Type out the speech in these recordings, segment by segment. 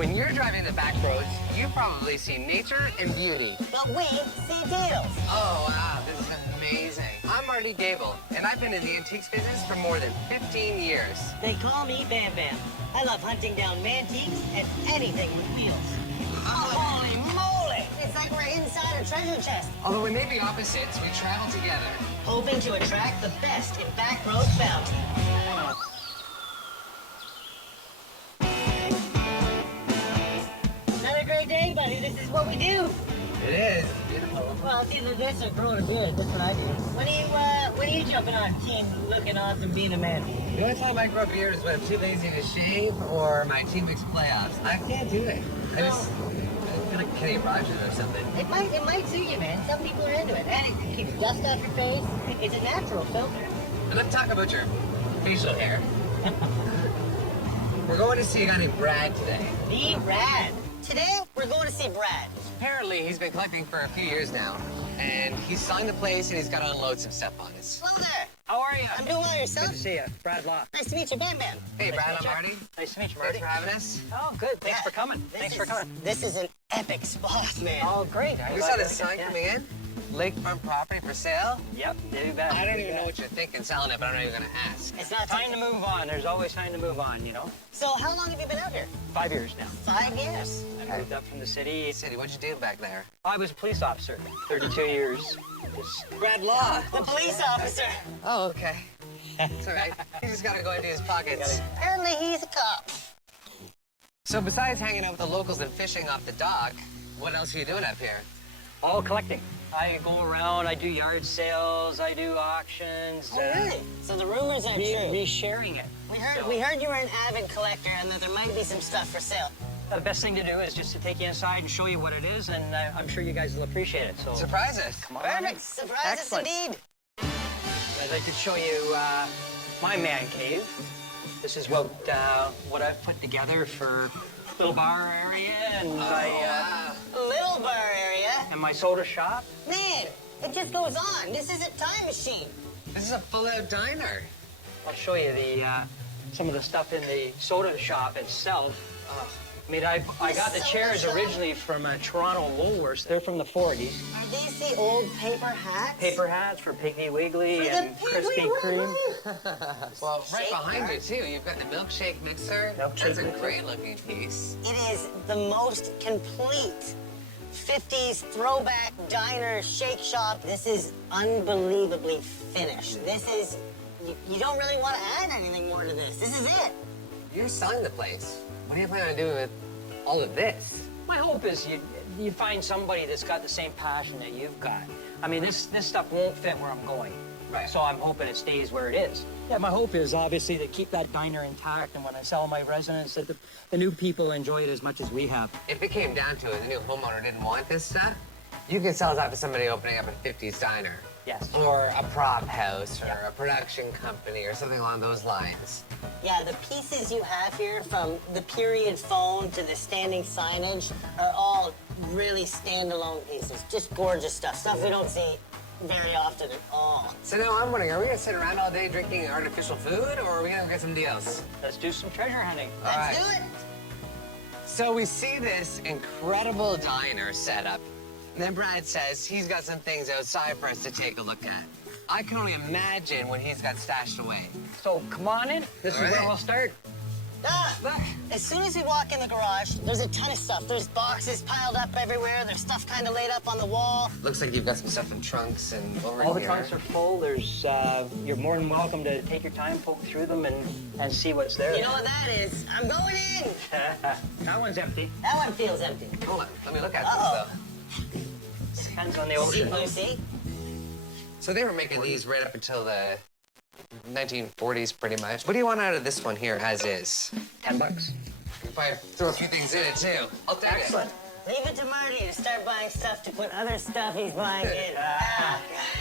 When you're driving the back roads, you probably see nature and beauty. But we see deals. Oh, wow, this is amazing. I'm Marty Gable, and I've been in the antiques business for more than 15 years. They call me Bam Bam. I love hunting down mantiques and anything with wheels. Holy moly! It's like we're inside a treasure chest. Although we may be opposites, we travel together. Hoping to attract the best in backroad bounty. Another great day, buddy. This is what we do. It is beautiful. Well, it's either this or growing a beard. That's what I do. When are you jumping on, team looking awesome, being a man? The only time I grow beard is when I'm too lazy to shave or my team makes playoffs. I can't do it. I feel like Kenny Rogers or something. It might suit you, man. Some people are into it. And it keeps dust off your face. It's a natural filter. And let's talk about your facial hair. We're going to see a guy named Brad today. The Brad. Today, we're going to see Brad. Apparently, he's been collecting for a few years now. And he's selling the place and he's got to unload some stuff on us. Hello there. How are you? I'm doing well, yourself? Good to see you. Brad Law. Nice to meet you, Bam Bam. Hey, Brad, I'm Marty. Nice to meet you, Thanks Marty. for having us. Oh, good. Thanks for coming. Thanks for coming. This is an epic spot, man. Oh, great. You saw the sign coming in? Lakefront property for sale? Yep, you bet. I don't even know what you're thinking selling it, but I'm not even going to ask. It's not Time to move on. There's always time to move on, you know? So how long have you been out here? 5 years now. 5 years. I moved up from the city. City, what'd you do back there? I was a police officer, 32 years. Just Brad Law. The police officer. Oh, okay. It's all right. He's just got to go into his pockets. Apparently he's a cop. So besides hanging out with the locals and fishing off the dock, what else are you doing up here? all collecting. I go around, I do yard sales, I do auctions. Oh, really? So the rumors are true. Resharing it. We heard you were an avid collector and that there might be some stuff for sale. The best thing to do is just to take you inside and show you what it is, and I'm sure you guys will appreciate it. So surprise us. Come on. Perfect. Surprise us indeed. I'd like to show you my man cave. This is what I've put together for little bar area and my little bar area and my soda shop. Man, it just goes on. This is a time machine. This is a full-out diner. I'll show you the some of the stuff in the soda shop itself. I mean, I got the chairs originally from Toronto Woolworths. They're from the 40s. Are these the old paper hats? Paper hats for Piggly Wiggly For and the Krispy Kreme. Well, right behind you, too, you've got the milkshake mixer. Milkshake That's a mixer. great-looking piece. It is the most complete 50s throwback diner shake shop. This is unbelievably finished. This is, you don't really want to add anything more to this. This is it. You're selling the place. What do you plan on doing with all of this? My hope is you find somebody that's got the same passion that you've got. I mean, this stuff won't fit where I'm going. Right. So I'm hoping it stays where it is. Yeah, my hope is obviously to keep that diner intact, and when I sell my residents, that the new people enjoy it as much as we have. If it came down to it, the new homeowner didn't want this stuff, you could sell that to somebody opening up a 50s diner. Yes. Or a prop house, or a production company, or something along those lines. Yeah, the pieces you have here, from the period phone to the standing signage, are all really standalone pieces. Just gorgeous stuff. Stuff we don't see very often at all. So now I'm wondering, are we gonna sit around all day drinking artificial food, or are we gonna get some deals? Let's do some treasure hunting. Let's do it. So we see this incredible diner setup, and then Brad says he's got some things outside for us to take a look at. I can only imagine what he's got stashed away. So come on in. This is where we'll start. Look, as soon as we walk in the garage, there's a ton of stuff. There's boxes piled up everywhere. There's stuff kind of laid up on the wall. Looks like you've got some stuff in trunks and over All here. the trunks are full. There's you're more than welcome to take your time, poke through them, and see what's there. You know what that is? I'm going in. That one's empty. That one feels empty. Hold on, let me look at this, Depends on the See, ocean. Lucy? though. So they were making these right up until the 1940s, pretty much. What do you want out of this one here, as is? $10. If I throw a few things in it, too. I'll take Excellent. Leave it to Marty to start buying stuff to put other stuff he's buying in.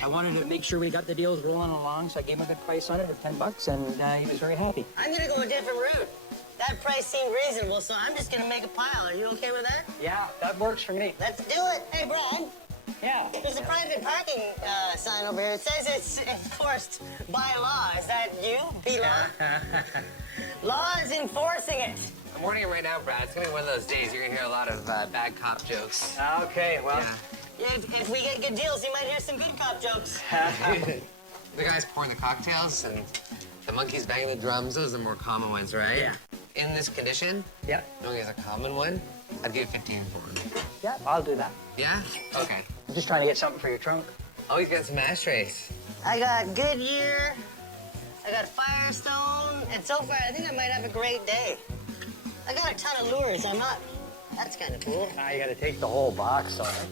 I wanted to make sure we got the deals rolling along, so I gave him a good price on it at $10, and he was very happy. I'm gonna go a different route. That price seemed reasonable, so I'm just gonna make a pile. Are you okay with that? Yeah, that works for me. Let's do it. Hey, Brad, Yeah. There's a private parking sign over here. It says it's enforced by law. Is that you, B-Law? Law is enforcing it. I'm warning you right now, Brad. It's gonna be one of those days. You're gonna hear a lot of bad cop jokes. Okay, well. Yeah. If we get good deals, you might hear some good cop jokes. The guy's pouring the cocktails and the monkey's banging the drums. Those are the more common ones, right? Yeah. In this condition, Yeah. knowing it's a common one, I'd give 15 for him. Yeah, I'll do that. Yeah? Okay. I'm just trying to get something for your trunk. Oh, he's got some ashtrays. I got Goodyear, I got Firestone, and so far I think I might have a great day. I got a ton of lures. That's kind of cool. Now you gotta take the whole box on it.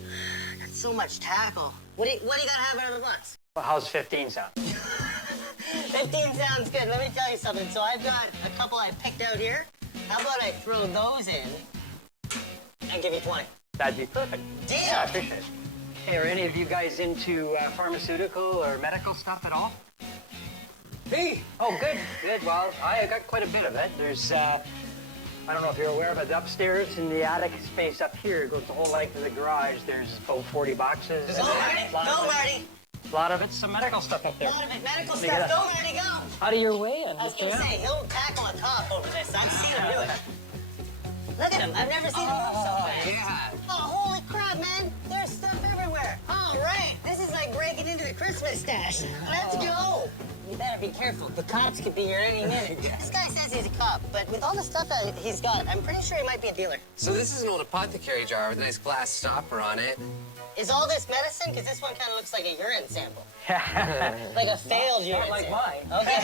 That's so much tackle. What do you got to have out of the box? Well, how's 15 sound? 15 sounds good. Let me tell you something. So I've got a couple I picked out here. How about I throw those in and give you 20? That'd be perfect. Deal. Yeah, I appreciate it. Hey, are any of you guys into pharmaceutical or medical stuff at all? Me? Oh, good, good. Well, I got quite a bit of it. There's, I don't know if you're aware, but upstairs in the attic space up here goes the whole length of the garage. There's about 40 boxes. Go, Marty. Go, Marty. A lot of it's some medical stuff up A there. lot of it medical Look stuff. at Go, Marty, go. Out of your way. I was going to say, he'll tackle a cop over this. I've seen him do it. Look at him. I've never seen him move so fast. Yeah. Oh, holy crap, man. There's stuff everywhere. All right. This is like breaking into the Christmas stash. Let's go. You better be careful. The cops could be here any minute. This guy says he's a cop, but with all the stuff that he's got, I'm pretty sure he might be a dealer. So this is an old apothecary jar with a nice glass stopper on it. Is all this medicine? Because this one kind of looks like a urine sample. Like a failed urine like sample. mine. Okay.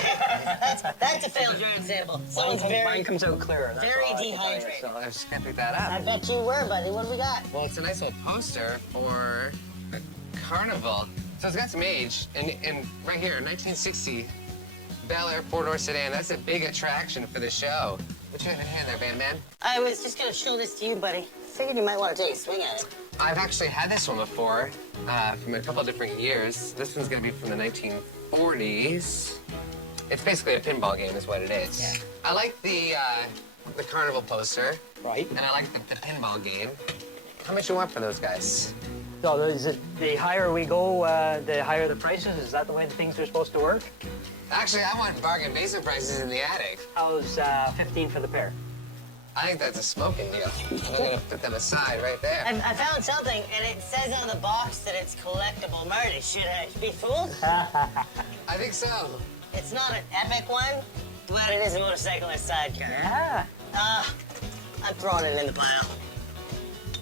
that's a failed urine sample. Someone's Mine very, comes out clear. That's very all I can tell you. dehydrated. So I just can't pick that I up. bet you were, buddy. What do we got? Well, it's a nice old poster for a carnival. So it's got some age. And right here, 1960, Bel Air four-door sedan. That's a big attraction for the show. What you got in hand there, Van Man? I was just going to show this to you, buddy. Figured you might want to take a swing at it. I've actually had this one before from a couple different years. This one's gonna be from the 1940s. It's basically a pinball game is what it is. Yeah. I like the carnival poster. Right. And I like the pinball game. How much you want for those guys? So is it the higher we go, the higher the prices? Is that the way the things are supposed to work? Actually, I want bargain basement prices in the attic. How's 15 for the pair? I think that's a smoking deal. I'm gonna put them aside right there. I found something, and it says on the box that it's collectible. Marty, should I be fooled? I think so. It's not an epic one, but it is a motorcyclist sidecar. Yeah. I'm throwing it in the pile.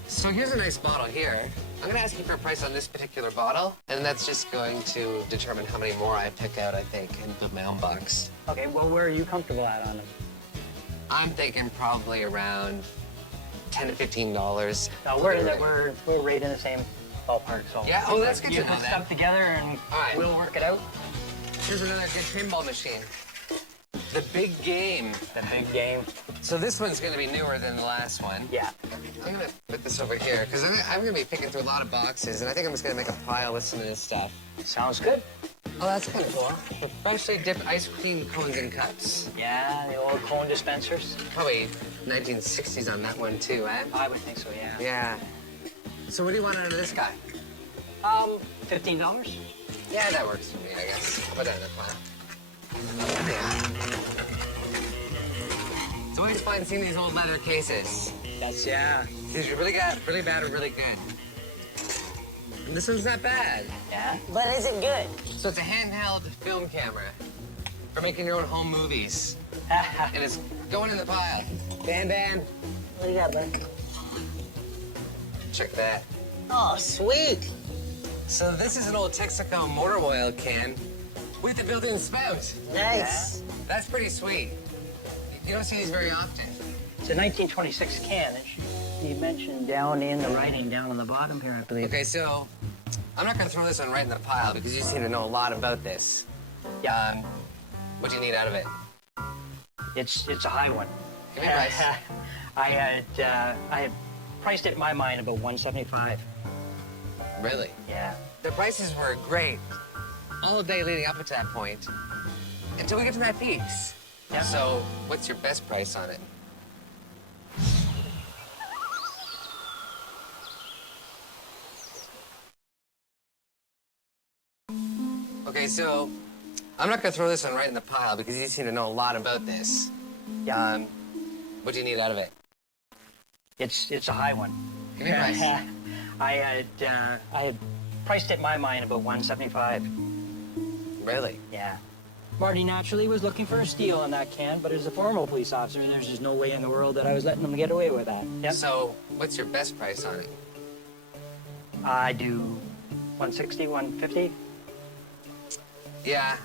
So here's a nice bottle here. I'm gonna ask you for a price on this particular bottle, and that's just going to determine how many more I pick out, I think, and put my own box. Okay, well, where are you comfortable at on them? I'm thinking probably around $10 to $15. No, we're right in the same ballpark, so. Yeah, oh, that's good You to know put then. stuff together and All right. we'll work it out. Here's another good pinball machine. The big game. The big game. So this one's gonna be newer than the last one. Yeah. I'm gonna put this over here, because I'm gonna be picking through a lot of boxes, and I think I'm just gonna make a pile with some of this stuff. Sounds good. Oh, that's kind of cool. Freshly dipped ice cream cones and cups. Yeah, the old cone dispensers. Probably 1960s on that one too, eh? I would think so, yeah. Yeah. So what do you want out of this guy? $15? Yeah, that works for me, I guess. I'll put that in the pile. Yeah. It's always fun seeing these old leather cases. That's, yeah. These are really good, really bad, or really good. And this one's not bad. Yeah. But is it good? So it's a handheld film camera for making your own home movies. And it's going in the pile. Ban. What do you got, bud? Check that. Oh, sweet. So this is an old Texaco motor oil can with a built-in spout. Nice. That's pretty sweet. You don't see these very often. It's a 1926 can. It should be mentioned down in the writing down on the bottom here, I believe. Okay, so I'm not gonna throw this one right in the pile because you seem to know a lot about this. Yeah. What do you need out of it? It's a high one. Give me a price. I had priced it in my mind about $175. Really? Yeah. The prices were great all day leading up to that point until we get to that piece. Yep. So what's your best price on it? Okay, so I'm not gonna throw this one right in the pile because you seem to know a lot about this. Yeah. What do you need out of it? It's a high one. Give me a price. I had priced it in my mind about $175. Really? Yeah. Marty naturally was looking for a steal on that can, but as a former police officer, there's just no way in the world that I was letting them get away with that. Yep. So, what's your best price on it? I do 160, 150. Yeah.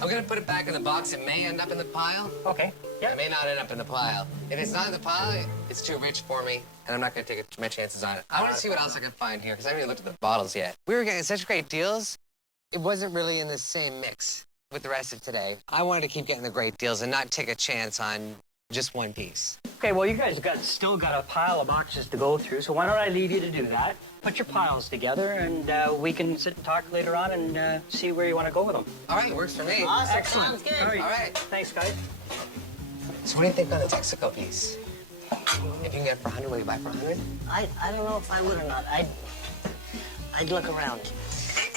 I'm gonna put it back in the box. It may end up in the pile. Okay. Yeah. It may not end up in the pile. If it's not in the pile, it's too rich for me, and I'm not gonna take my chances on it. I wanna see what else I can find here, because I haven't even looked at the bottles yet. We were getting such great deals, it wasn't really in the same mix with the rest of today. I wanted to keep getting the great deals and not take a chance on just one piece. Okay, well, you guys still got a pile of boxes to go through, so why don't I leave you to do that? Put your piles together, and we can sit and talk later on and see where you want to go with them. All right, works for me. Awesome. Excellent. Sounds good. All right. All right. Thanks, guys. So what do you think on the Texaco piece? If you can get it for 100, will you buy it for 100? I don't know if I would or not. I'd look around.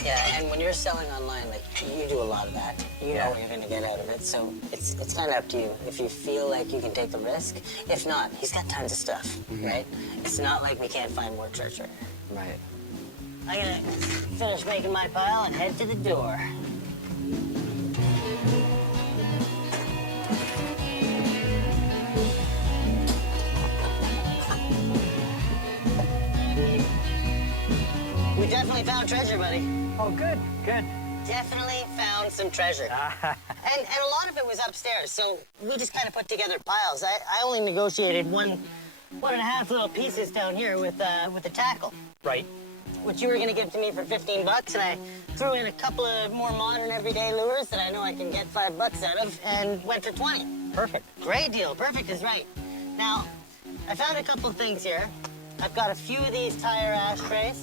Yeah, and when you're selling online, like, you do a lot of that. You know what you're gonna get out of it, so it's kind of up to you. If you feel like you can take the risk. If not, he's got tons of stuff, right? It's not like we can't find more treasure. Right. I'm gonna finish making my pile and head to the door. We definitely found treasure, buddy. Oh, good, good. Definitely found some treasure. and a lot of it was upstairs, so we just kind of put together piles. I only negotiated one and a half little pieces down here with the tackle. Right. Which you were gonna give to me for 15 bucks, and I threw in a couple of more modern everyday lures that I know I can get 5 bucks out of, and went for 20. Perfect. Great deal, perfect is right. Now, I found a couple things here. I've got a few of these tire ashtrays,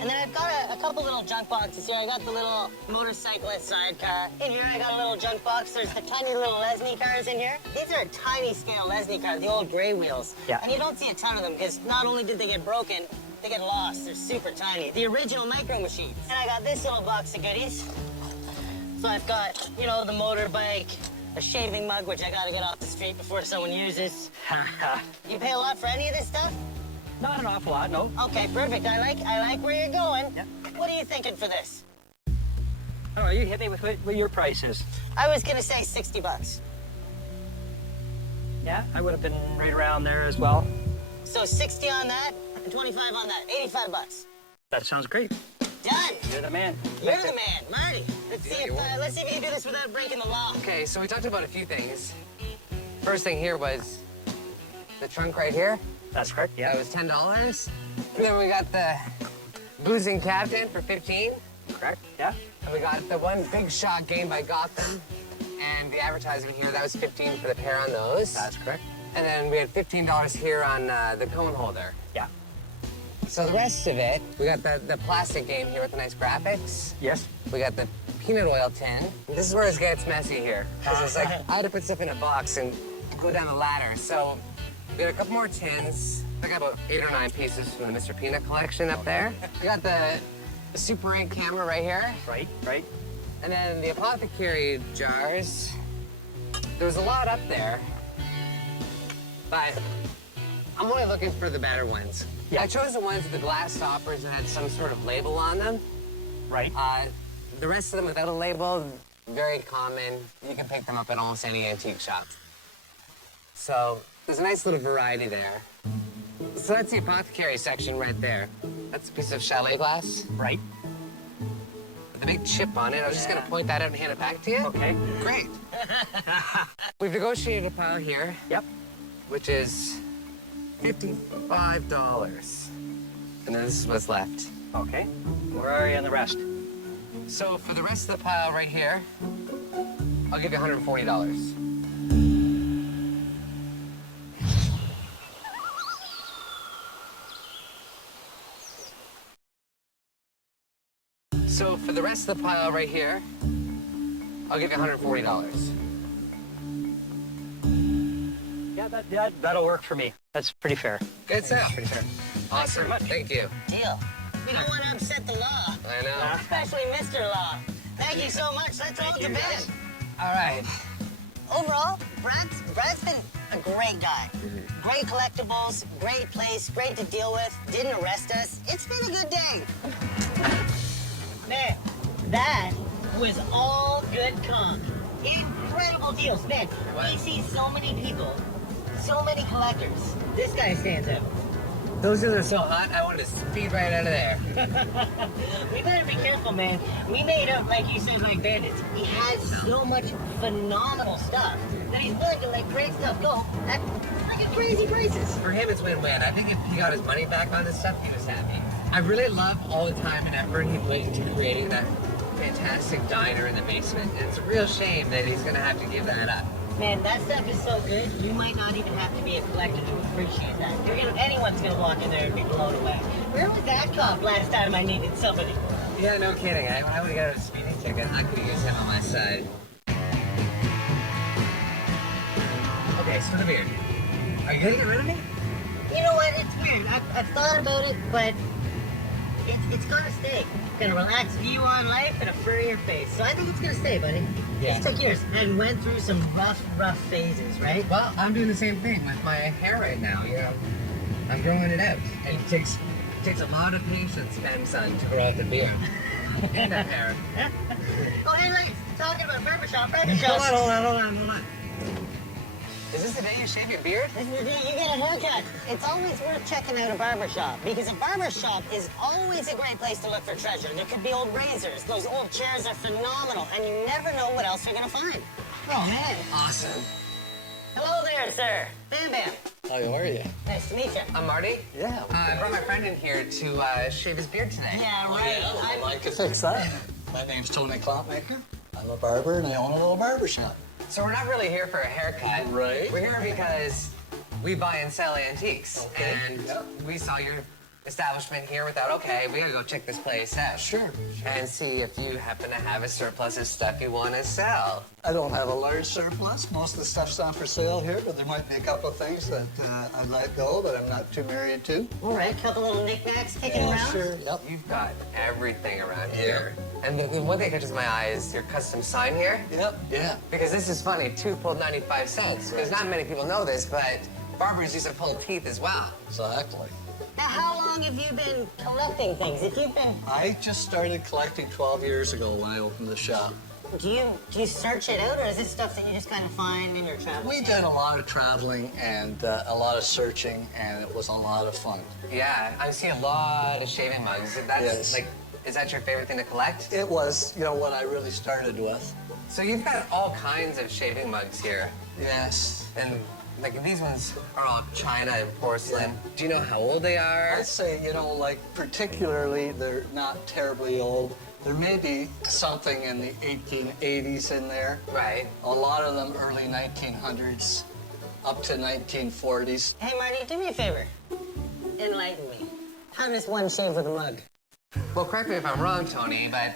and then I've got a couple little junk boxes here. I got the little motorcyclist sidecar. In here, I got a little junk box. There's a tiny little Lesney cars in here. These are tiny scale Lesney cars, the old gray wheels. Yeah. And you don't see a ton of them, because not only did they get broken, they get lost. They're super tiny. The original micro machines. And I got this little box of goodies. So I've got, you know, the motorbike, a shaving mug, which I gotta get off the street before someone uses. You pay a lot for any of this stuff? Not an awful lot, no. Okay, perfect. I like where you're going. Yep. What are you thinking for this? Oh, you hit me with what your price is. I was gonna say 60 bucks. Yeah, I would have been right around there as well. So 60 on that and 25 on that. 85 bucks. That sounds great. Done. You're the man. You're the man, Marty. Let's see if you can do this without breaking the law. Okay, so we talked about a few things. First thing here was the trunk right here. That's correct, yeah. That was $10. And then we got the boozing captain for 15. Correct, yeah. And we got the one big shot game by Gotham. And the advertising here, that was 15 for the pair on those. That's correct. And then we had $15 here on the cone holder. Yeah. So the rest of it, we got the plastic game here with the nice graphics. Yes. We got the peanut oil tin. This is where it gets messy here. Because it's like, I had to put stuff in a box and go down the ladder. So we got a couple more tins. I got about 8 or 9 pieces from the Mr. Peanut collection up there. We got the Super 8 camera right here. Right, right. And then the apothecary jars. There was a lot up there. But I'm only looking for the better ones. Yeah. I chose the ones with the glass stoppers that had some sort of label on them. Right. The rest of them without a label, very common. You can pick them up at almost any antique shop. So there's a nice little variety there. So that's the apothecary section right there. That's a piece of chalet glass Right. with a big chip on it. I was just gonna point that out and hand it back to you. Okay. Great. We've negotiated a pile here, Yep. which is $55. And then this is what's left. Okay. Where are you on the rest? So for the rest of the pile right here, I'll give you $140. So for the rest of the pile right here, I'll give you $140. Yeah, that'll work for me. That's pretty fair. Good stuff. Pretty fair. Awesome. Thank you. Deal. We don't want to upset the law, I know. especially Mr. Law. Thank you so much. Let's all to bed. All right. Overall, Brad's been a great guy. Great collectibles, great place, great to deal with. Didn't arrest us. It's been a good day. Man, that was all good comp. Incredible deals, man. We see so many people, so many collectors. This guy stands out. Those dudes are so hot, I wanted to speed right out of there. We better be careful, man. We made up, like you said, like bandits. He has so much phenomenal stuff that he's willing to let great stuff go at freaking crazy prices. For him, it's win-win. I think if he got his money back on this stuff, he was happy. I really love all the time and effort he put into creating that fantastic diner in the basement. And it's a real shame that he's gonna have to give that up. Man, that stuff is so good, you might not even have to be a collector to appreciate that. Anyone's gonna walk in there and be blown away. Where was that cop last time I needed somebody? Yeah, no kidding. I would have got a speeding ticket. I could have used him on my side. Okay, so the beard. Are you gonna get rid of me? You know what? It's weird. I've thought about it, but it's gonna stay. Got a relaxed view on life and a furrier face. So I think it's gonna stay, buddy. Yeah. Just took yours and went through some rough phases, right? Well, I'm doing the same thing with my hair right now. You know, I'm growing it out. And it takes a lot of patience and sun to grow out the beard and the hair. Oh, hey, Lex, talking about Barbershop. Hold on. Is this the day you shave your beard? This is the day you get a haircut. It's always worth checking out a barbershop because a barbershop is always a great place to look for treasure. There could be old razors. Those old chairs are phenomenal, and you never know what else you're gonna find. Oh, man. Awesome. Hello there, sir. Bam Bam. How are you? Nice to meet you. I'm Marty. Yeah. I brought my friend in here to shave his beard today. Yeah, right. I'd like to fix that. My name's Tony Clockmaker. I'm a barber and I own a little barber shop. So we're not really here for a haircut. Right. We're here because we buy and sell antiques. Okay. And Yep. we saw your establishment here. We thought, okay, we gotta go check this place out. Sure. And see if you happen to have a surplus of stuff you want to sell. I don't have a large surplus. Most of the stuff's not for sale here, but there might be a couple of things that I'd let go that I'm not too married to. All right, couple little knickknacks kicking around. Sure. Yep. You've got everything around here. And the one thing that catches my eye is your custom sign here. Yep. Yeah. Because this is funny, tooth pulled 95 cents. Because not many people know this, but barbers used to pull teeth as well. Exactly. Now, how long have you been collecting things? If you've been, I just started collecting 12 years ago when I opened the shop. do you search it out, or is it stuff that you just kind of find in your travels? We did a lot of traveling and a lot of searching, and it was a lot of fun. Yeah, I see a lot of shaving mugs. That's Yes. like, is that your favorite thing to collect? It was, what I really started with. So you've got all kinds of shaving mugs here. Yes. And like these ones are all china and porcelain. Do you know how old they are? I'd say, particularly, they're not terribly old. There may be something in the 1880s in there. Right. A lot of them early 1900s, up to 1940s. Hey, Marty, do me a favor. Enlighten me. How does one shave with a mug? Well, correct me if I'm wrong, Tony, but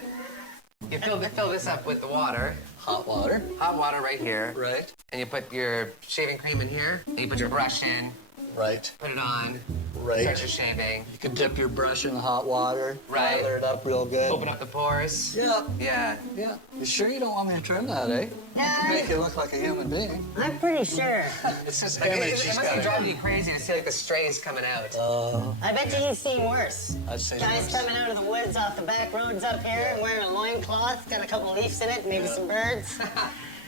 you fill this up with the water, Hot water, hot water right here, right? and you put your shaving cream in here, and you put your brush in, Right, put it on, right. start your shaving, You can dip your brush in hot water, Right. lather it up real good. open up the pores. Yeah, Yeah. yeah. You sure you don't want me to trim that, eh? Make you look like a human being. I'm pretty sure. It's this Like, image it she's must be got. driving you crazy to see like the strays coming out. I bet you you've seen worse. I've seen Guys worse. coming out of the woods off the back roads up here wearing a loincloth, got a couple leaves in it, maybe some birds.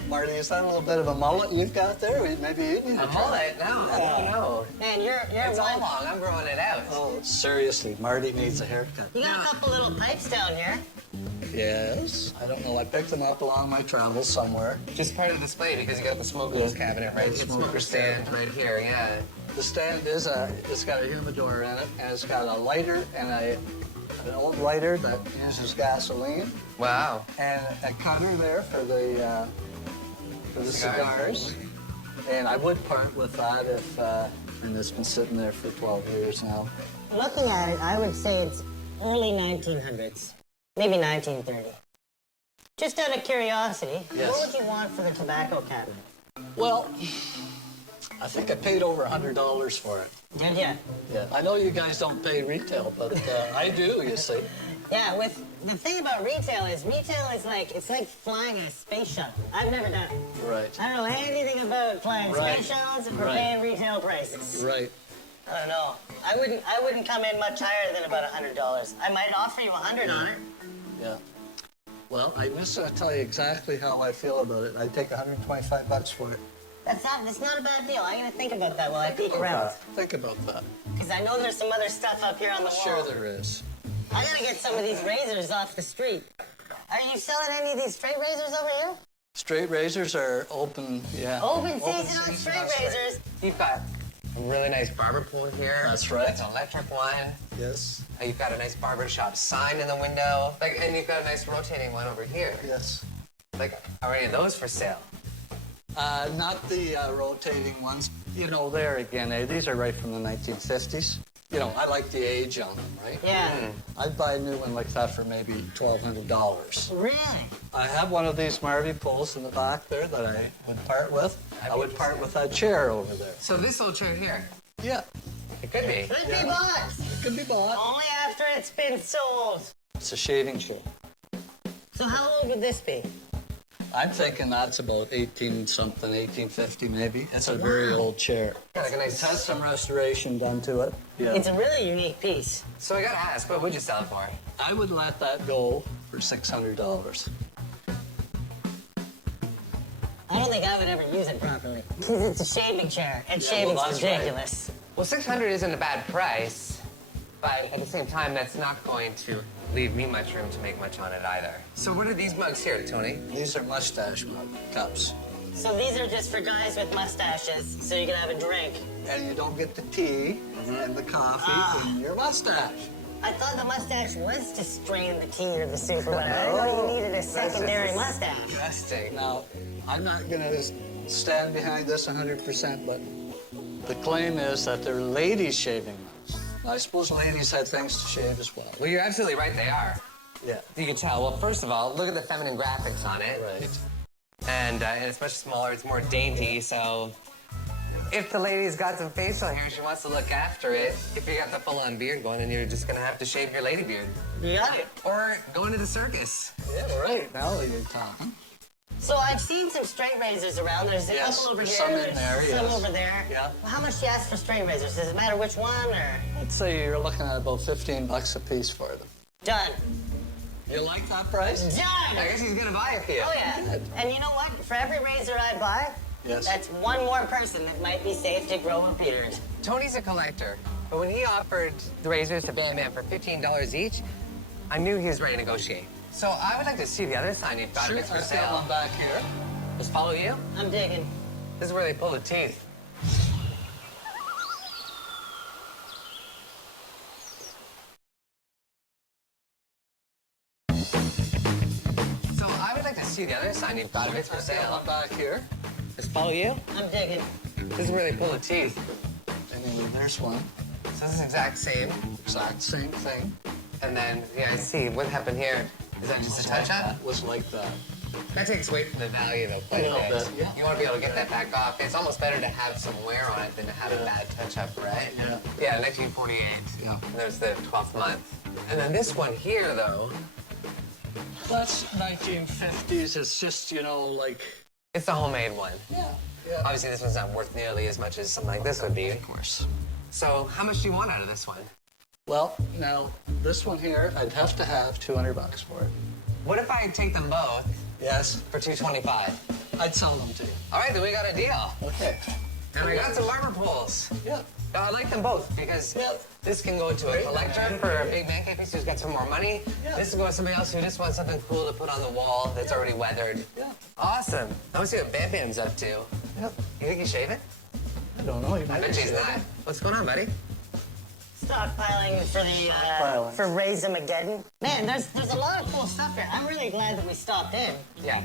Marty, is that a little bit of a mullet you've got there? Maybe you need A to trim it. mullet? No. Man, you're It's all one. long. I'm growing it out. Oh, seriously, Marty needs a haircut. You got a couple little pipes down here. Yes. I don't know. I picked them up along my travels somewhere. Just part of the display because you got the smoker's cabinet right. The The smoker smoker stand right here. Yeah. The stand is it's got a humidor in it, and it's got a lighter and an old lighter that uses gasoline, Wow. and a cutter there for the cigars. And I would part with that if, and it's been sitting there for 12 years now. Looking at it, I would say it's early 1900s, maybe 1930. Just out of curiosity, Yes. what would you want for the tobacco cabinet? Well, I think I paid over $100 for it. Did ya? Yeah. I know you guys don't pay retail, but I do, you see. Yeah, with the thing about retail is like, it's like flying a space shuttle. I've never done it. Right. I don't know anything about flying Right. space shuttles or Right. paying retail prices. Right. I don't know. I wouldn't come in much higher than about $100. I might offer you $100 on it. Yeah. Well, I'm just gonna tell you exactly how I feel about it. I'd take $125 for it. That's not a bad deal. I'm gonna think about that while I peek around. Think about that. Because I know there's some other stuff up here on the wall. Sure there is. I gotta get some of these razors off the street. Are you selling any of these straight razors over here? Straight razors are open, yeah. Open season on straight razors. You've got a really nice barber pole here. That's right. That's an electric one. Yes. You've got a nice barbershop sign in the window. Like, and you've got a nice rotating one over here. Yes. Like, are any of those for sale? Not the rotating ones. You know, there again, these are right from the 1950s. You know, I like the age on them, right? Yeah. I'd buy a new one like that for maybe $1,200. Really? I have one of these Marvy poles in the back there that I would part with. I would part with that chair over there. So this old chair here, Yeah, it could be. Could be bought. it can be bought. Only after it's been sold. It's a shaving chair. So how old would this be? I'm thinking that's about 18-something, 1850 maybe. It's a very old chair. Got like a It nice. has some restoration done to it. Yeah. It's a really unique piece. So I gotta ask, what would you sell it for? I would let that go for $600. I don't think I would ever use it properly. Because it's a shaving chair, and Yeah, shaving's well, that's right. ridiculous. Well, 600 isn't a bad price, but at the same time, that's not going to leave me much room to make much on it either. So what are these mugs here, Tony? These are mustache mug cups. So these are just for guys with mustaches, so you can have a drink. And you don't get the tea and the coffee in your mustache. I thought the mustache was to strain the tea or the soup or whatever. I didn't know you needed a secondary mustache. Interesting. Now, I'm not going to stand behind this 100%, but the claim is that they're ladies shaving mugs. I suppose ladies had things to shave as well. Well, you're absolutely right, they are. Yeah. You can tell. Well, first of all, look at the feminine graphics on it. Right. And it's much smaller, it's more dainty, so if the lady's got some facial hair, she wants to look after it. If you got the full-on beard going, then you're just gonna have to shave your lady beard. You got it. Or go into the circus. Yeah, right. Now you're talking. So I've seen some straight razors around. There's a Yes, couple over there's here. some in there, Some yes. over there. Yeah. Well, how much do you ask for straight razors? Does it matter which one or? I'd say you're looking at about $15 a piece for them. Done. You like that price? Done. I guess he's gonna buy it for you. Oh yeah. And you know what? For every razor I buy, Yes. that's one more person that might be safe to grow a beard. Tony's a collector, but when he offered the razors to Bam Bam for $15 each, I knew he was ready to negotiate. So I would like to see the other sign you've got Sure, if it's for I've got sale. one back here. Let's follow you. I'm digging. This is where they pull the teeth. So I would like to see the other sign you've got if it's for I've got sale. one back here. Let's follow you. I'm digging. This is where they pull the teeth. Anyway, there's one. So this is exact same. Exact same thing. And then, yeah, I see. What happened here? Is that just a touch-up? That was like that. That takes away from the value, though, quite a little bit. bit, yeah. You want to be able to get that back off. It's almost better to have some wear on it than to have a bad touch-up, right? Yeah. Yeah, 1948. Yeah. And there's the 12th month. And then this one here, though, That's 1950s. It's just, you know, like... it's the homemade one. Yeah. Yeah. Obviously, this one's not worth nearly as much as something like this would be. Of course. So how much do you want out of this one? Well, now, this one here, I'd have to have $200 for it. What if I take them both Yes. for $225? I'd sell them to you. All right, then we got a deal. Okay. And I got some barber poles. Yeah. I like them both because Yeah. this can go to a collector for a big man cave piece who's got some more money. Yeah. This can go to somebody else who just wants something cool to put on the wall that's already weathered. Yeah. Awesome. I want to see what Bam Bam's up to. Yep. You think he's shaving? I don't know. You I bet he's not. What's going on, buddy? Stockpiling for the Stockpiling. for Raise-A-Mageddon. Man, there's a lot of cool stuff here. I'm really glad that we stopped in Yeah.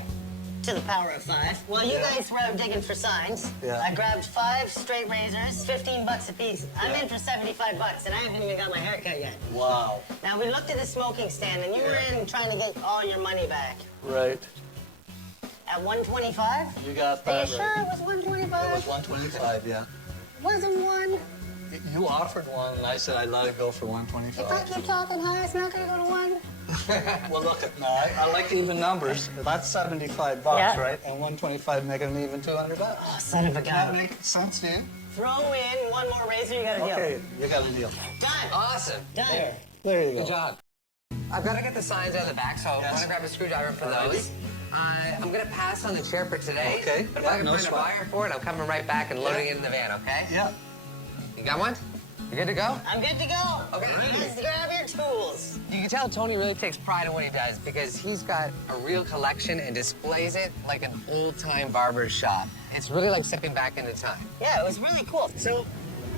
to the power of 5. While you guys were out digging for signs, Yeah. I grabbed 5 straight razors, $15 a piece. I'm Yeah. in for $75, and I haven't even got my hair cut yet. Wow. Now we looked at the smoking stand, and you were in trying to get all your money back Right. at $125. You got Are that you right. sure it was $125? It was $125, yeah. Wasn't You offered one, and I said I'd let it go for If I 125. keep talking high, it's not gonna go to 1. Well, look at I like even numbers. That's 75 bucks, Yeah. right? And 125 making them even 200 bucks. Oh, son of a Does that gun. make sense to you? Throw in one more razor, you got a deal. Okay, you got a deal. Done. Awesome. Done. There you go. Good job. I've got to get the signs out of the back, so I'm Yes. going to grab a screwdriver for those. I'm going to pass on the chair for today. Okay. But if I can No find a sweat. buyer for it, I'm coming right back and loading it in the van, okay? Yeah. You got one? You good to go? I'm good to go. Okay. Let's grab your tools. You can tell Tony really takes pride in what he does because he's got a real collection and displays it like an old-time barber shop. It's really like stepping back into time. Yeah, it was really cool. So,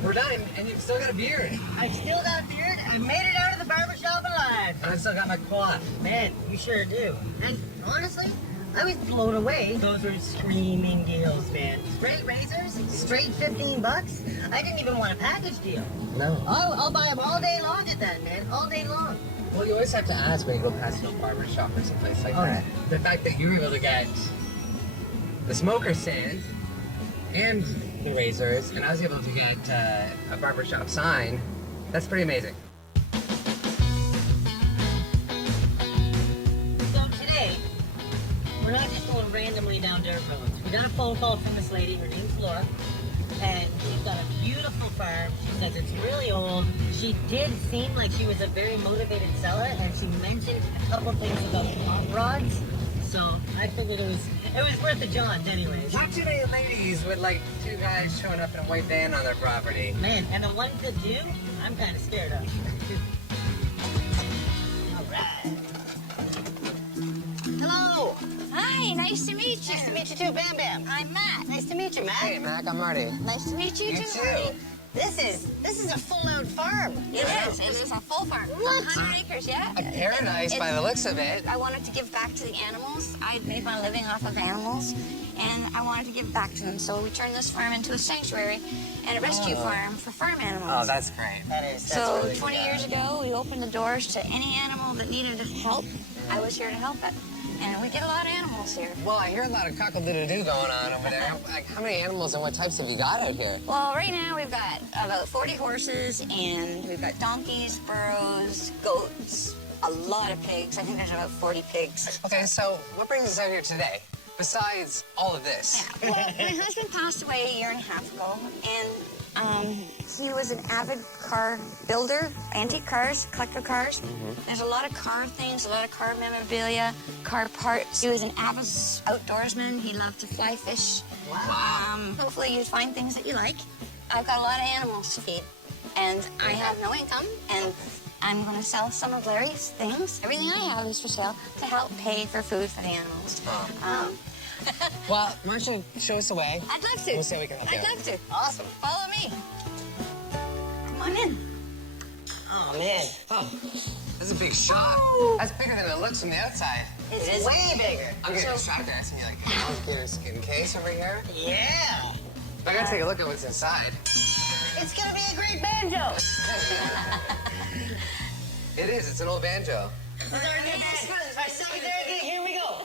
we're done, and you've still got a beard. I've still got a beard. I made it out of the barbershop alive. And I've still got my quad. Man, you sure do. And honestly, I was blown away. Those were screaming deals, man. Straight razors, straight 15 bucks. I didn't even want a package deal. No. I'll buy them all day long at that, man. All day long. Well, you always have to ask when you go past a barber shop or someplace like that. The fact that you were able to get the smoker stand and the razors, and I was able to get a barbershop sign, that's pretty amazing. So today, we're not just going randomly down dirt roads. We got a phone call from this lady. Her name's Laura. And she's got a beautiful farm. She says it's really old. She did seem like she was a very motivated seller, and she mentioned a couple things about hot rods. So I figured it was worth the jaunt anyways. Not too many ladies with like two guys showing up in a white van on their property. Man, and the ones that do, I'm kind of scared of. All right. Hello. Hi, nice to meet you. Nice to meet you too, Bam Bam. I'm Matt. Nice to meet you, Matt. Hey, Mac, I'm Marty. Nice to meet you, You too. too. Marty. This is a full-out farm. It is. It is a full farm. What? 100 acres, yeah. Paradise by the looks of it. I wanted to give back to the animals. I made my living off of animals, and I wanted to give back to them. So we turned this farm into a sanctuary and a rescue farm for farm animals. Oh, that's great. That's So really 20 good. years ago, we opened the doors to any animal that needed help. I was here to help it. And we get a lot of animals here. Well, I hear a lot of cockle-doodle-doo going on over there. Like, how many animals and what types have you got out here? Well, right now we've got about 40 horses, and we've got donkeys, burros, goats, a lot of pigs. I think there's about 40 pigs. Okay, so what brings us out here today? Besides all of this. Yeah, well, my husband passed away a year and a half ago, and he was an avid car builder, antique cars, collector cars. There's a lot of car things, a lot of car memorabilia, car parts. He was an avid outdoorsman. He loved to fly fish. Wow. Hopefully you find things that you like. I've got a lot of animals to feed, and I have no income, and I'm going to sell some of Larry's things. Everything I have is for sale to help pay for food for the animals. Well, why don't you show us the way? I'd love to. We'll see how we can help you I'd out. love to. Awesome. Follow me. Come on in. Oh, man. Oh, that's a big shop. That's bigger than it looks from the outside. It is way bigger. I'm getting distracted. I see like alligator skin case over here. Yeah. I gotta take a look at what's inside. It's gonna be a great banjo. It is. It's an old banjo. This is our new band. Our secondary gig. Here we go.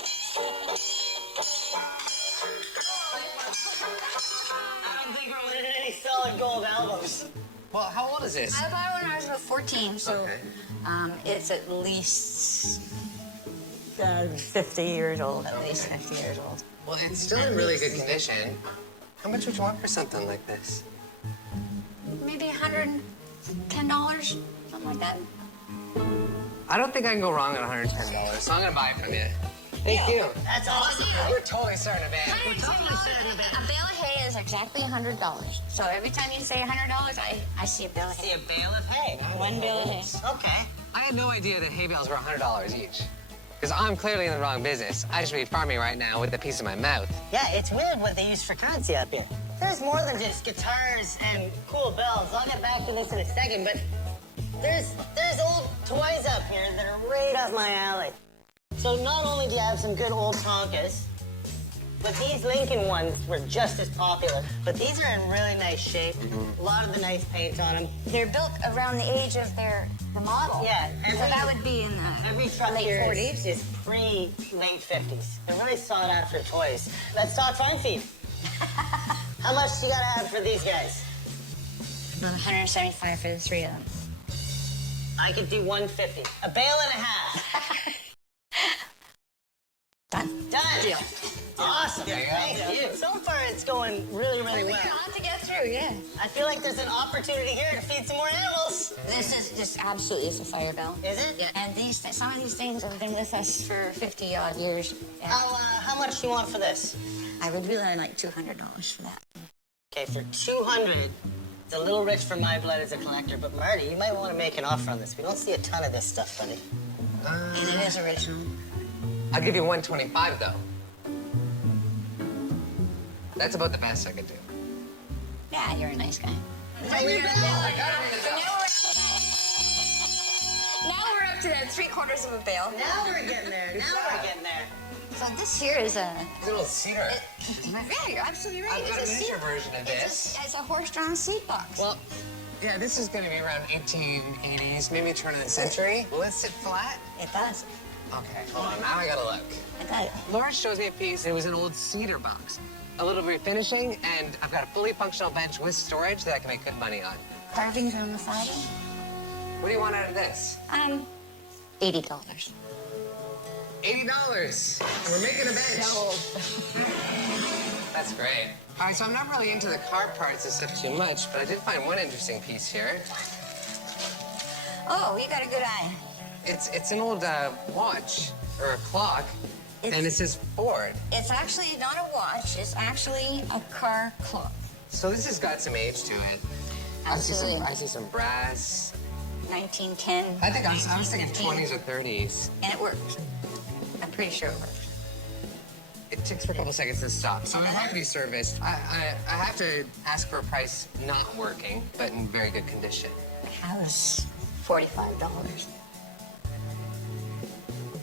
I don't think we're winning any solid gold albums. Well, how old is this? I bought it when I was about 14, so Okay. it's at least 50 years old. 50 years old. Well, it's still in really good condition. How much would you want for something like this? Maybe $110, something like that. I don't think I can go wrong on $110, so I'm gonna buy it from you. Thank you. That's awesome. We're totally starting a band. We're totally starting a band. A bale of hay is exactly $100. So every time you say $100, I see a bale of See hay. a bale of hay. One bale of hay. Okay. I had no idea that hay bales were $100 each. Because I'm clearly in the wrong business. I just be farming right now with a piece of my mouth. Yeah, it's weird what they use for currency up here. There's more than just guitars and cool bells. I'll get back to this in a second, but there's old toys up here that are right up my alley. So not only do you have some good old Tonkas, but these Lincoln ones were just as popular. But these are in really nice shape. A lot of the nice paint on them. They're built around the age of the model. Yeah, So that would be in the Every truck late here 40s. is pre-late 50s. They're really sought after toys. Let's talk fine feed. How much do you gotta have for these guys? 175 for the three of them. I could do 150. A bale and a half. Done. Done. Deal. Awesome. There you go. Thank you. So far, it's going really, really We well. got a lot to get through, yeah. I feel like there's an opportunity here to feed some more animals. This is just absolutely is a fire bell. Is it? Yeah. And some of these things have been with us for 50 odd years. Yeah. How much do you want for this? I would really like $200 for that. Okay, for 200. It's a little rich for my blood as a collector, but Marty, you might want to make an offer on this. We don't see a ton of this stuff, buddy. And it is original. I'll give you 125 though. That's about the best I could do. Yeah, you're a nice guy. Ring your bell. I got Now we're up to that 3/4 of a bale. Now we're getting there. Now we're getting there. So this here is a... It's a little cedar. Yeah, you're absolutely right. I've got a It's miniature seat- version of this. It's a horse-drawn seat box. Well, yeah, this is going to be around 1880s, maybe turn of the century. Will it sit flat? It does. Okay, hold on. Now I gotta look. It does. Laura shows me a piece. It was an old cedar box. A little refinishing, and I've got a fully functional bench with storage that I can make good money on. Carvings on the side. What do you want out of this? $80. $80. And we're making a bench. That's great. All right, so I'm not really into the car parts and stuff too much, but I did find one interesting piece here. Oh, you got a good eye. It's an old watch or a clock, and it says Ford. It's actually not a watch. It's actually a car clock. So this has got some age to it. Absolutely. I see some brass. 1910. I think I was thinking 20s or 30s. And it works. I'm pretty sure it works. It takes for a couple seconds to stop, so it has to be serviced. I have to ask for a price not working, but in very good condition. The house, $45.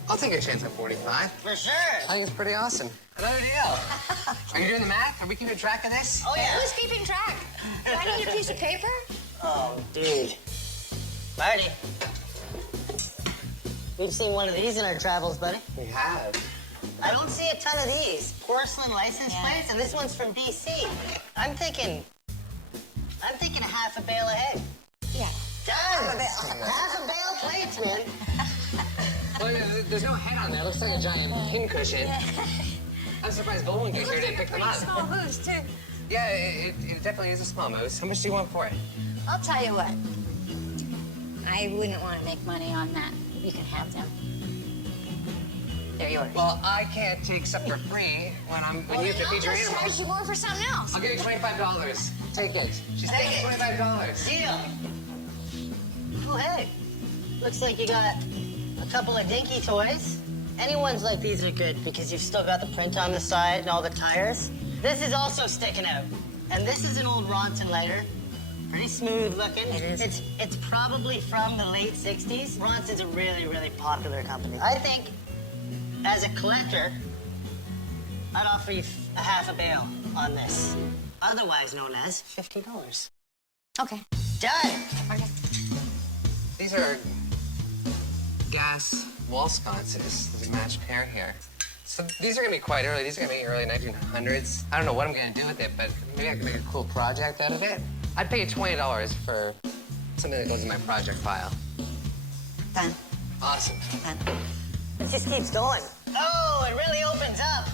I'll take a chance at 45. For sure. I think it's pretty awesome. Another deal. Are you doing the math? Are we keeping track of this? Oh, yeah. Who's keeping track? Do I need a piece of paper? Oh, dude. Marty. We've seen one of these in our travels, buddy. We have. I don't see a ton of these. Porcelain license plates, and this one's from BC. I'm thinking a half a bale ahead. Yeah. Done. Half a bale plates, man. Well, there's no head on there. It looks like a giant pin cushion. I'm surprised Bowman came here to pick them up. Small moose, too. Yeah, it definitely is a small moose. How much do you want for it? I'll tell you what. I wouldn't want to make money on that. You can have them. They're yours. Well, I can't take stuff for free when you have to feed your I'll charge animals. you more for something else. I'll give you $25. Take it. She's taking $25. Deal. Oh, hey. Looks like you got a couple of dinky toys. Any ones like these are good because you've still got the print on the side and all the tires. This is also sticking out. And this is an old Ronson lighter. Pretty smooth looking. It is. It's probably from the late 60s. Ronson's a really, really popular company. I think, as a collector, I'd offer you a half a bale on this. Otherwise known as $50. Okay. Done. These are gas wall sconces. There's a matched pair here. So these are gonna be quite early. These are gonna be early 1900s. I don't know what I'm gonna do with it, but maybe I can make a cool project out of it. I'd pay you $20 for something that goes in my project file. Done. Awesome. Done. It just keeps going. Oh, it really opens up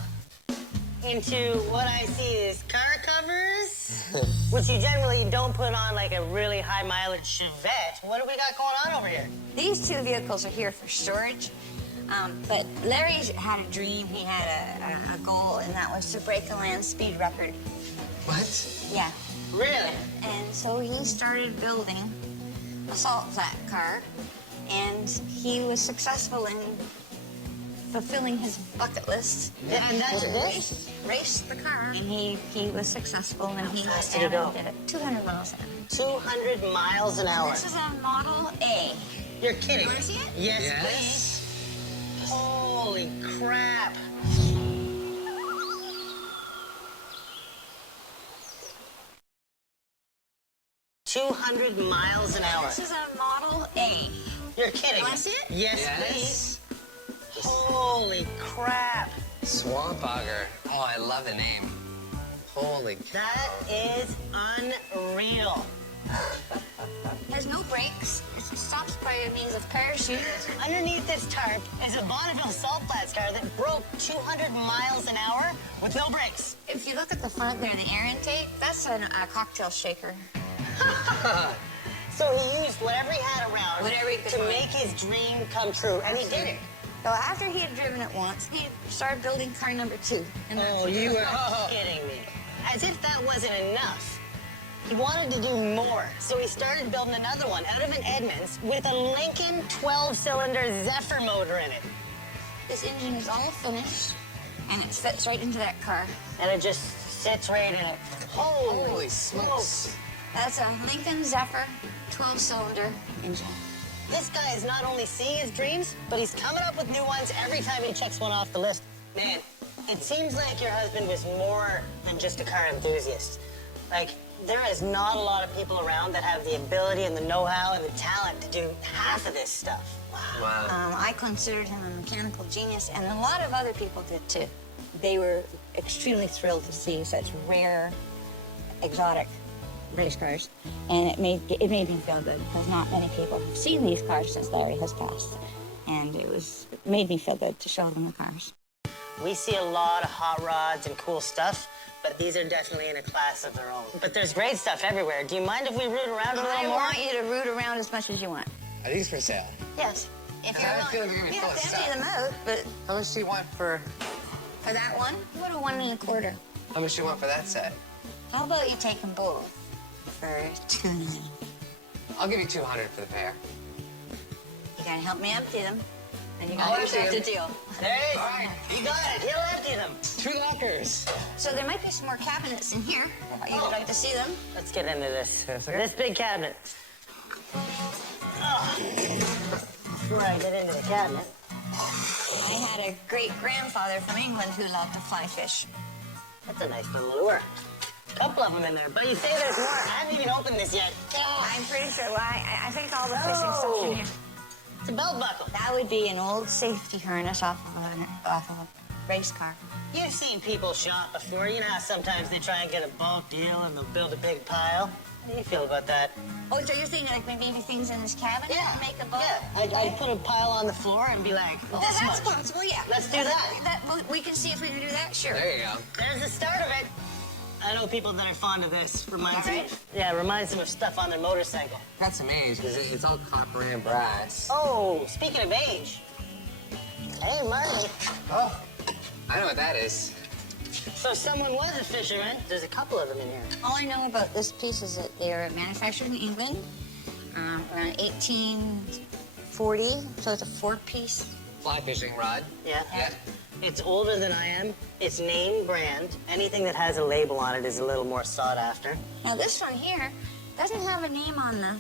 into what I see is car covers, which you generally don't put on like a really high mileage Chevette. What do we got going on over here? These two vehicles are here for storage. But Larry had a dream, he had a goal, and that was to break the land speed record. What? Yeah. Really? And so he started building a salt flat car, and he was successful in fulfilling his bucket list. Yeah, and that's this? Raced the car, and he was successful, and he fast did it go? did it 200 miles an hour. 200 miles an hour. This is a Model A. You're kidding. You want to see it? Yes, Yes. please. Holy crap. $200 miles an hour. This is a Model A. You're kidding. You want to see it? Yes, Yes. please. Holy crap. Swamp Auger. Oh, I love the name. Holy cow. That is unreal. Has no brakes. It stops by means of parachute. Underneath this tarp is a Bonneville salt flats car that broke 200 miles an hour with no brakes. If you look at the front there, the air intake, that's a cocktail shaker. So he used whatever he had around Whatever he could to find. make his dream come true, and he did it. So after he had driven it once, he started building car number 2. And Oh, you are kidding me. As if that wasn't enough. He wanted to do more, so he started building another one out of an Edmunds with a Lincoln 12-cylinder Zephyr motor in it. This engine is all finished, and it fits right into that car. And it just sits right in it. Holy smokes. That's a Lincoln Zephyr 12-cylinder engine. This guy is not only seeing his dreams, but he's coming up with new ones every time he checks one off the list. Man, it seems like your husband was more than just a car enthusiast. Like, there is not a lot of people around that have the ability and the know-how and the talent to do half of this stuff. Wow. I considered him a mechanical genius, and a lot of other people did too. They were extremely thrilled to see such rare, exotic race cars, and it made me feel good because not many people have seen these cars since Larry has passed, and it made me feel good to show them the cars. We see a lot of hot rods and cool stuff, but these are definitely in a class of their own. But there's great stuff everywhere. Do you mind if we root around a little I more? want you to root around as much as you want. Are these for sale? Yes. If I feel like you're gonna be you full have of to empty stuff. them out, but How much do you want for that one, what a 1 1/4. how much do you want for that set? How about you take them both for $2.99? I'll give you 200 for the pair. You gotta help me empty them, and you I'll gotta empty accept the them. deal. There you go. You got it. He'll empty them. 2 lockers. So there might be some more cabinets in here. You would like to see them? Let's get into this. Yes, sir. This big cabinet. Before I get into the cabinet, I had a great-grandfather from England who loved to fly fish. that's a nice little lure. A couple of them in there, but you say there's more. I haven't even opened this yet. I'm pretty sure, well, I think all the fishing stuff's in here. It's a belt buckle. That would be an old safety harness off of a race car. You've seen people shop before. You know how sometimes they try and get a bulk deal and they'll build a big pile? How do you feel about that? Oh, so you're thinking like maybe things in this cabinet make a boat? Yeah. I'd put a pile on the floor and be like, oh, That's this much. possible, yeah. Let's do that. We can see if we can do that, sure. There you go. There's the start of it. I know people that are fond of this. Reminds All them. right. Yeah, reminds them of stuff on their motorcycle. That's amazing because it's all copper and brass. Oh, speaking of age. Hey, Marty. Oh, I know what that is. So someone was a fisherman. There's a couple of them in here. All I know about this piece is that they are manufactured in England around 1840, so it's a 4-piece. Fly fishing rod. Yeah. Yeah. It's older than I am. It's name brand. Anything that has a label on it is a little more sought after. Now this one here doesn't have a name on the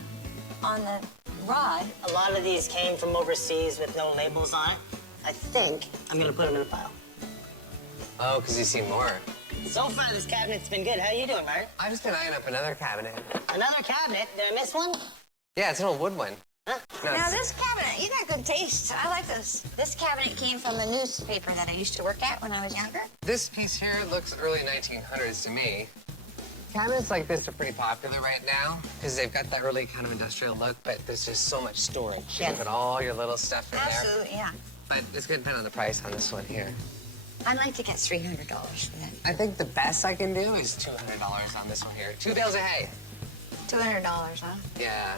rod. A lot of these came from overseas with no labels on it. I think I'm gonna put them in a pile. Oh, because you see more. So far, this cabinet's been good. How you doing, Mark? I've just been eyeing up another cabinet. Another cabinet? Did I miss one? Yeah, it's an old wood one. Huh? No, Now it's- this cabinet, you got good taste. I like this. This cabinet came from a newspaper that I used to work at when I was younger. This piece here looks early 1900s to me. Cabinets like this are pretty popular right now because they've got that really kind of industrial look, but there's just so much storage. You can Yes. put all your little stuff in there. Absolutely, yeah. But it's going to depend on the price on this one here. I'd like to get $300 for that. I think the best I can do is $200 on this one here. 2 bales of hay. $200, huh? Yeah.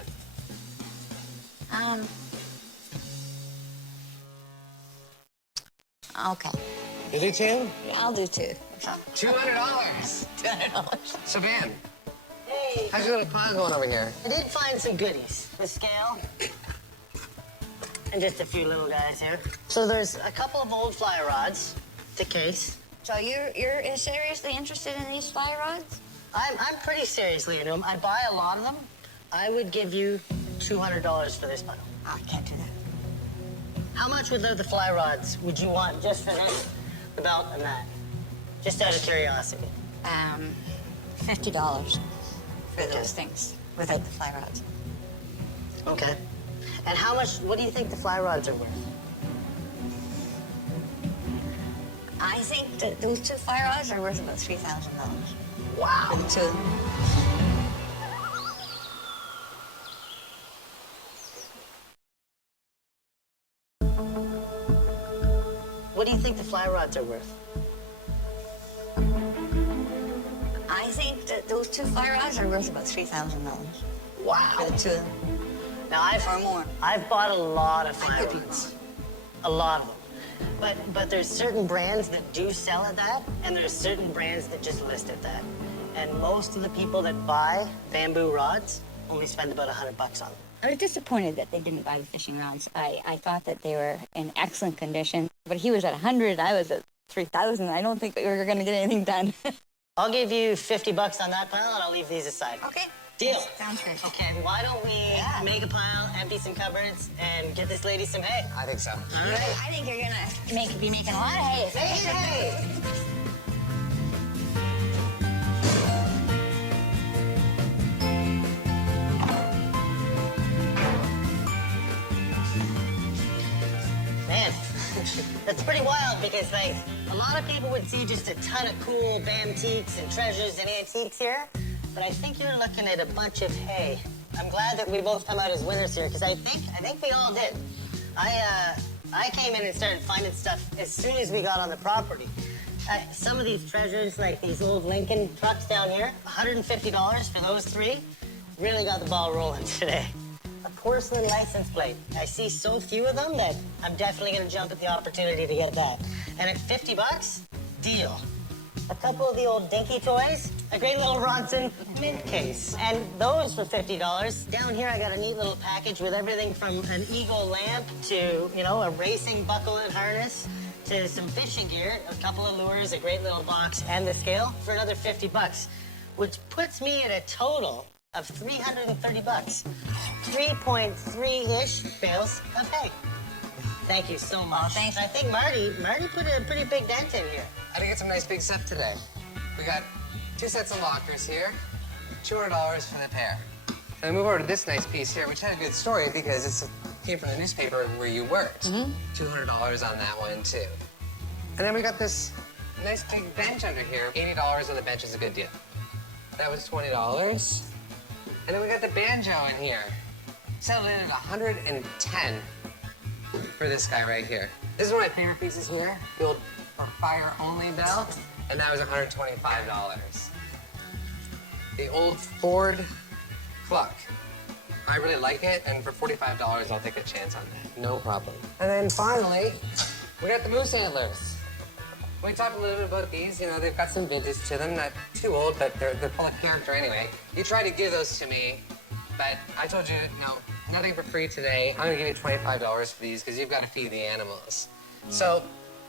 Okay. You do 2? I'll do 2. $200. $200. So, Van, Hey, how's your little pile going over here? I did find some goodies. The scale. And just a few little guys here. So there's a couple of old fly rods to case. So you're seriously interested in these fly rods? I'm pretty seriously into them. I buy a lot of them. I would give you $200 for this bundle. Oh, I can't do that. How much would the fly rods would you want just for this, the belt, and that? Just out of curiosity. $50 for those things without the fly rods. Okay. And how much, what do you think the fly rods are worth? I think that those 2 fly rods are worth about $3,000. Wow. For the 2. What do you think the fly rods are worth? I think that those two fly rods are worth about $3,000 Wow. for the two of them, Now, or more. I've bought a lot of fly could be rods. A lot of them. But there's certain brands that do sell at that, and there's certain brands that just list at that. And most of the people that buy bamboo rods only spend about $100 on them. I was disappointed that they didn't buy the fishing rods. I thought that they were in excellent condition, but he was at 100, I was at 3,000. I don't think we were going to get anything done. I'll give you $50 on that pile, and I'll leave these aside. Okay. Deal. Sounds good. Okay, why don't we make a pile, empty some cupboards, and get this lady some hay? I think so. All right. I think you're going to be making a lot of hay. Make it hay! Man, that's pretty wild because, like, a lot of people would see just a ton of cool bamtiques and treasures and antiques here, but I think you're looking at a bunch of hay. I'm glad that we both come out as winners here because I think we all did. I came in and started finding stuff as soon as we got on the property. Some of these treasures, like these old Lincoln trucks down here, $150 for those three, really got the ball rolling today. A porcelain license plate. I see so few of them that I'm definitely gonna jump at the opportunity to get that. And at $50, deal. A couple of the old dinky toys, a great little Ronson mint case. And those for $50. Down here I got a neat little package with everything from an Eagle lamp to, you know, a racing buckle and harness to some fishing gear, a couple of lures, a great little box, and the scale for another $50, which puts me at a total of $330. 3.3-ish bales of hay. Thank you so much. Thanks. I think Marty put a pretty big dent in here. I did get some nice big stuff today. We got 2 sets of lockers here, $200 for the pair. And we move over to this nice piece here, which had a good story because it came from the newspaper where you worked. $200 on that one, too. And then we got this nice big bench under here. $80 on the bench is a good deal. That was $20. And then we got the banjo in here. Settled in at $110 for this guy right here. This is one of my favorite pieces here, the old for fire-only bell, and that was $125. The old Ford Cluck. I really like it, and for $45, I'll take a chance on that. No problem. And then finally, we got the moose antlers. We talked a little bit about these. You know, they've got some vintage to them, not too old, but they're full of character anyway. You tried to give those to me, but I told you, no, nothing for free today. I'm gonna give you $25 for these because you've got to feed the animals. So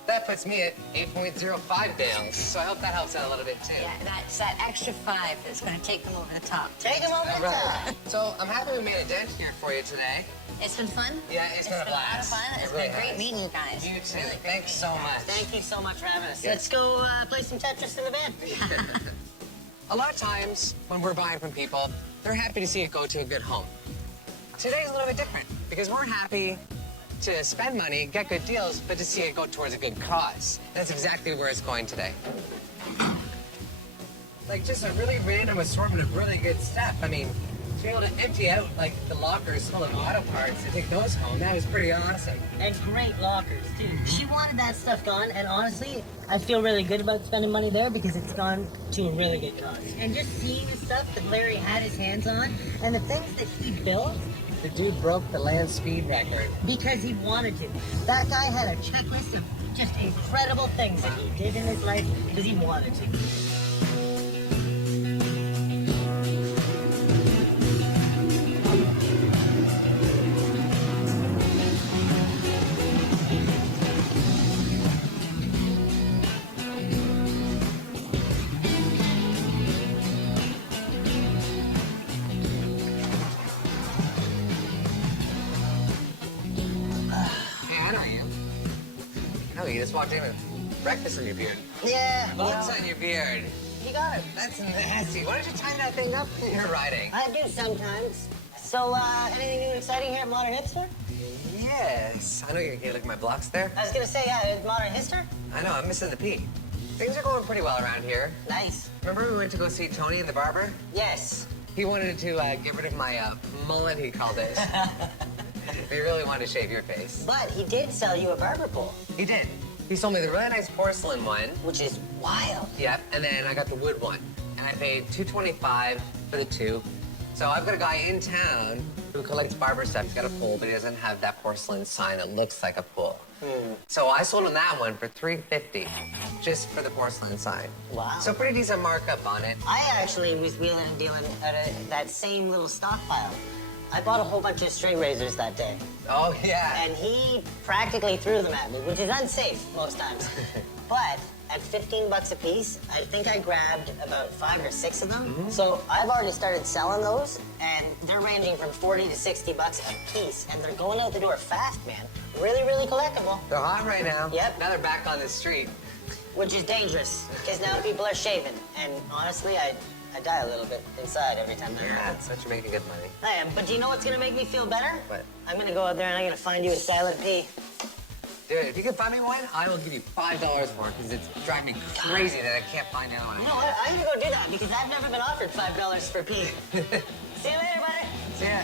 that puts me at 8.05 bales. So I hope that helps out a little bit too. Yeah, that's that extra 5 that's going to take them over the top. Take them over the top. So I'm happy we made a dent here for you today. It's been fun. Yeah, it's been a blast. A lot of fun. It's It really been great has. meeting you guys. You too. Really great Thanks so meeting you much. guys. Thank you so much for having us. Let's go play some Tetris in the van. A lot of times when we're buying from people, they're happy to see it go to a good home. Today's a little bit different because we're happy to spend money, get good deals, but to see it go towards a good cause. That's exactly where it's going today. Like just a really random assortment of really good stuff. I mean, to be able to empty out like the lockers full of auto parts and take those home, that was pretty awesome. And great lockers, too. She wanted that stuff gone, and honestly, I feel really good about spending money there because it's gone to a really good cause. And just seeing the stuff that Larry had his hands on and the things that he built, The dude broke the land speed record. because he wanted to. That guy had a checklist of just incredible things that he did in his life because he wanted to. Hey, I know you. No, you just walked in with breakfast on your beard. Yeah, What's on your beard? you got it. That's nasty. Why don't you tie that thing up when you're riding? I do sometimes. So, anything new and exciting here at Modern Hipster? Yes. I know you're gonna look at my blocks there. I was gonna say, yeah, Modern Hipster? I know, I'm missing the P. Things are going pretty well around here. Nice. Remember we went to go see Tony the barber? Yes. He wanted to get rid of my mullet, he called it. He really wanted to shave your face. But he did sell you a barber pole. He did. He sold me the really nice porcelain one. Which is wild. Yep, and then I got the wood one. And I paid $225 for the two. So I've got a guy in town who collects barber stuff. He's got a pool, but he doesn't have that porcelain sign that looks like a pool. So I sold him that one for $350, just for the porcelain sign. Wow. So pretty decent markup on it. I actually was wheeling and dealing at that same little stockpile. I bought a whole bunch of straight razors that day. Oh, yeah. And he practically threw them at me, which is unsafe most times. But at 15 bucks a piece, I think I grabbed about 5 or 6 of them. So I've already started selling those, and they're ranging from 40 to 60 bucks a piece, and they're going out the door fast, man. Really, really collectible. They're hot right now. Yep. Now they're back on the street. Which is dangerous, because now people are shaving. And honestly, I die a little bit inside every time that Yeah, happens. such a making good money. I am, but do you know what's gonna make me feel better? What? I'm gonna go out there and I'm gonna find you a silent P. Dude, if you can find me one, I will give you $5 for it, because it's driving me crazy that I can't find another one. You know what? I'm gonna go do that because I've never been offered $5 for P. See you later, buddy. See ya.